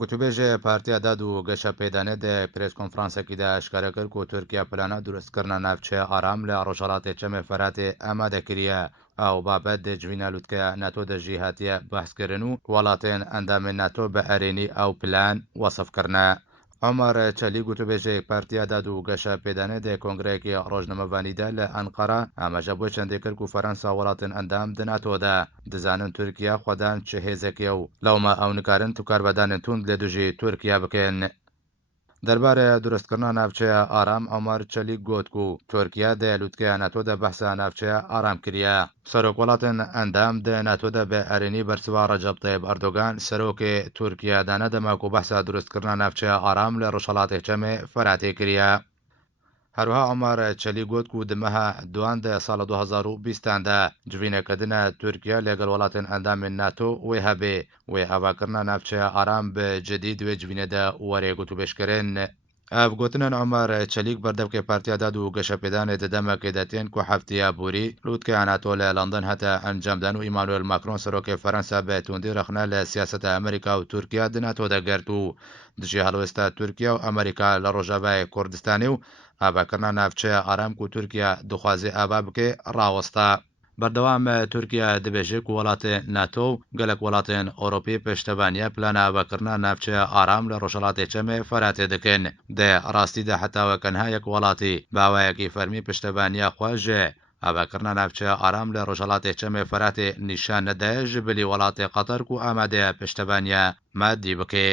گوتوبێژێ پارتیا داد و گەشە پێدانێ دە پرێس کۆنفرانسێکیدا ئاشکارە کرد و تورکیا پلانە دروستکردنە ناوچەیە ئارام لە ڕۆژهەڵاتی چەمێ فەراتێ ئامادەکریە ئەو بابەت دەجوینە لوتکەیە ناتۆ دەژی هاتیە بەحسکردن و وڵاتێن ئەندامێن ناتۆ بە ئەرێنی ئەو پلان وەسفکردە. عمر چەلی گوتوبێژەیەک پارتیا داد و گەشە پێدانێ دە کۆنگرەیەکی ڕۆژنەمەڤانیدا لە ئەنقەرە ئاماژە بۆ چەندێک کرد و فەرەنسا وڵاتن ئەندام دناتۆدا دەزانن تورکیا خۆدان چ هێزێکیە و لەومە ئەو نکارن تو کاربەدانن تون لێ دوژی تورکیا بکەن. دەربارەیە دروستکردنا ناوچەیە ئارام ئەمەر چەلیک گوت و تورکیا دە لوتکەیە ناتۆدا بەحسا ناوچەیە ئارام کردە. سەرۆک وڵاتن ئەندام دە ناتۆدا بە ئەرێنی بەرچوا ڕەجەب تایب ئەردۆگان سەرۆکێ تورکیا دانە دەماک و بەحسا دروستکردنا ناوچەیە ئارام لە ڕۆژهەڵاتی چەمێ فەراتێ کردە. هەروها ئەمار چەلی گوت و دمەها دوان دە ساڵە 2020دا جوینەکردنە تورکیا لەگەڵ وڵاتن ئەندامێن ناتۆ وێ هەبێ وێ هەواکردنا ناوچەیە ئارام بە جدی دوێ جوینەدا وەرێگوت و بێشکردن. ئەفگوتنن عمر چەلیک بەردەبکە پارتیا داد و گەشە پێدانێ دەدەمەکە دەتێن کو هەفتەیە بوری لوتکە ناتۆ لە لەندەن هەتا ئەنجامدان و ئیمانوێل ماکرۆن سەرۆکی فەرەنسا بە توندی رەخنە لە سیاسەتە ئەمریکا و تورکیا دناتۆ دەگەرت و دژی هەڵوێستا تورکیا و ئەمریکا لە ڕۆژاوای کوردستانی و ئاباکردنا ناوچەیە ئارام و تورکیا دخوازی ئابا بکێ ڕاوەستا. بەردەوام تورکیا دەبێژێک و وڵاتێ ناتۆ و گەلک وڵاتێن ئۆرۆپی پێشتەبانیە پلانە ئاباکردنا ناوچەیە ئارام لە ڕۆژهەڵاتی چەمێ فەراتێ دەکەن دە ڕاستیدا حتاوە کەنها یەک وڵاتی باوایەکی فەرمی پشتەبانیە خواژێ ئاباکردنا ناوچەیە ئارام لە ڕۆژهەڵاتی چەمێ فەراتێ نیشان نەدایە ژبلی وڵاتی قەتەر و ئامادەیە پشتەبانیە مادی بکێ.